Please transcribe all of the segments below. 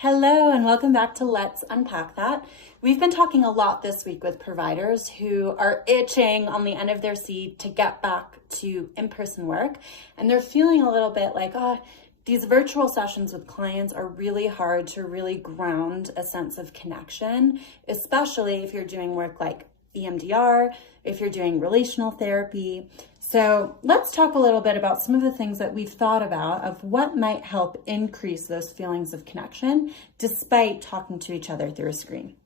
Hello and welcome back to Let's Unpack That. We've been talking a lot this week with providers who are itching on the end of their seat to get back to in-person work. And they're feeling a little bit like, these virtual sessions with clients are really hard to really ground a sense of connection, especially if you're doing work like EMDR, if you're doing relational therapy. So let's talk a little bit about some of the things that we've thought about of what might help increase those feelings of connection despite talking to each other through a screen.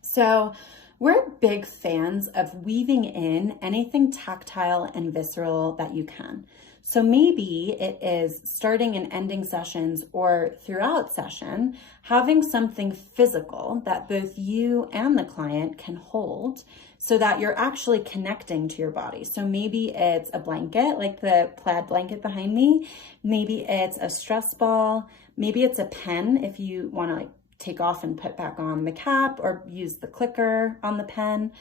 So we're big fans of weaving in anything tactile and visceral that you can. So maybe it is starting and ending sessions or throughout session, having something physical that both you and the client can hold so that you're actually connecting to your body. So maybe it's a blanket, like the plaid blanket behind me. Maybe it's a stress ball. Maybe it's a pen if you want to take off and put back on the cap or use the clicker on the pen.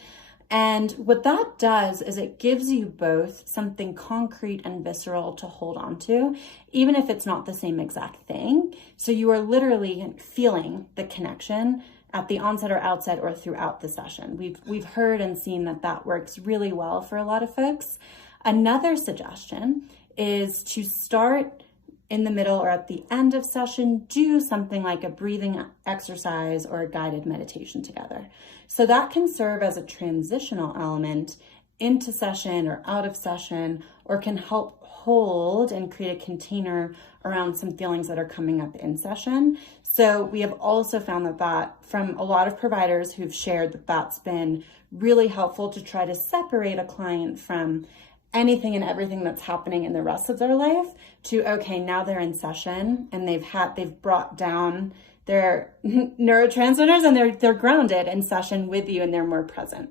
And what that does is it gives you both something concrete and visceral to hold on to, even if it's not the same exact thing. So you are literally feeling the connection at the onset or outset or throughout the session. We've heard and seen that works really well for a lot of folks. Another suggestion is to start in the middle or at the end of session, do something like a breathing exercise or a guided meditation together. So that can serve as a transitional element into session or out of session, or can help hold and create a container around some feelings that are coming up in session. So we have also found that from a lot of providers who've shared that's been really helpful to try to separate a client from anything and everything that's happening in the rest of their life to, okay, now they're in session and they've brought down their neurotransmitters and they're grounded in session with you and they're more present.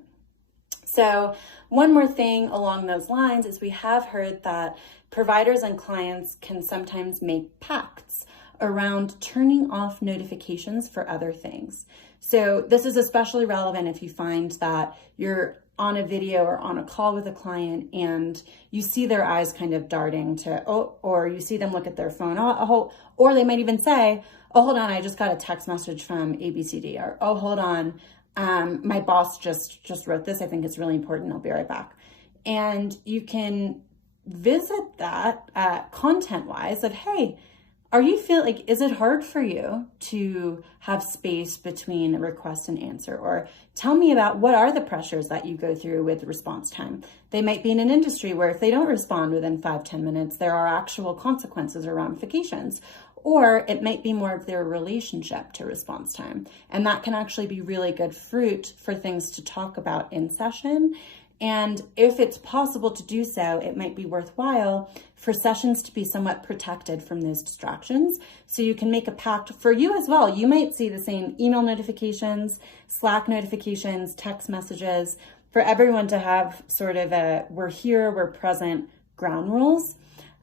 So one more thing along those lines is we have heard that providers and clients can sometimes make pacts around turning off notifications for other things. So this is especially relevant if you find that you're on a video or on a call with a client and you see their eyes kind of darting to, or you see them look at their phone, or they might even say, hold on, I just got a text message from ABCD, or hold on, my boss just wrote this. I think it's really important. I'll be right back. And you can visit that content-wise of, hey, is it hard for you to have space between a request and answer? Or tell me about what are the pressures that you go through with response time. They might be in an industry where if they don't respond within 5-10 minutes, there are actual consequences or ramifications. Or it might be more of their relationship to response time. And that can actually be really good fruit for things to talk about in session. And if it's possible to do so, it might be worthwhile for sessions to be somewhat protected from those distractions. So you can make a pact for you as well. You might see the same email notifications, Slack notifications, text messages, for everyone to have sort of a we're here, we're present ground rules.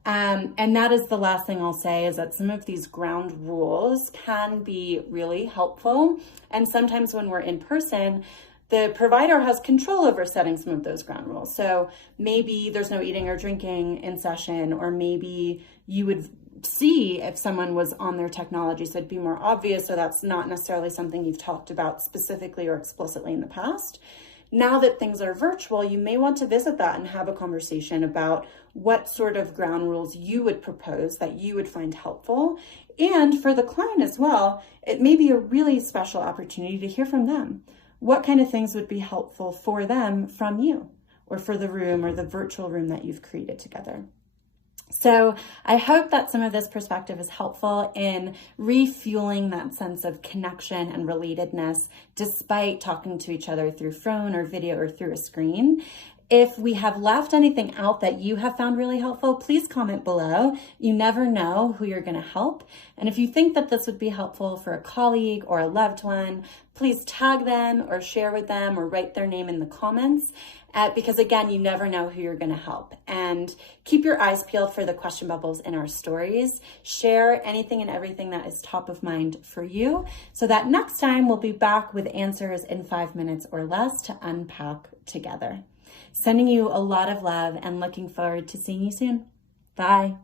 And that is the last thing I'll say, is that some of these ground rules can be really helpful. And sometimes when we're in person, the provider has control over setting some of those ground rules. So maybe there's no eating or drinking in session, or maybe you would see if someone was on their technology, so it'd be more obvious. So that's not necessarily something you've talked about specifically or explicitly in the past. Now that things are virtual, you may want to visit that and have a conversation about what sort of ground rules you would propose that you would find helpful. And for the client as well, it may be a really special opportunity to hear from them. What kind of things would be helpful for them from you, or for the room or the virtual room that you've created together? So I hope that some of this perspective is helpful in refueling that sense of connection and relatedness despite talking to each other through phone or video or through a screen. If we have left anything out that you have found really helpful, please comment below. You never know who you're going to help. And if you think that this would be helpful for a colleague or a loved one, please tag them or share with them or write their name in the comments. Because again, you never know who you're going to help. And keep your eyes peeled for the question bubbles in our stories. Share anything and everything that is top of mind for you, so that next time we'll be back with answers in 5 minutes or less to unpack together. Sending you a lot of love and looking forward to seeing you soon. Bye.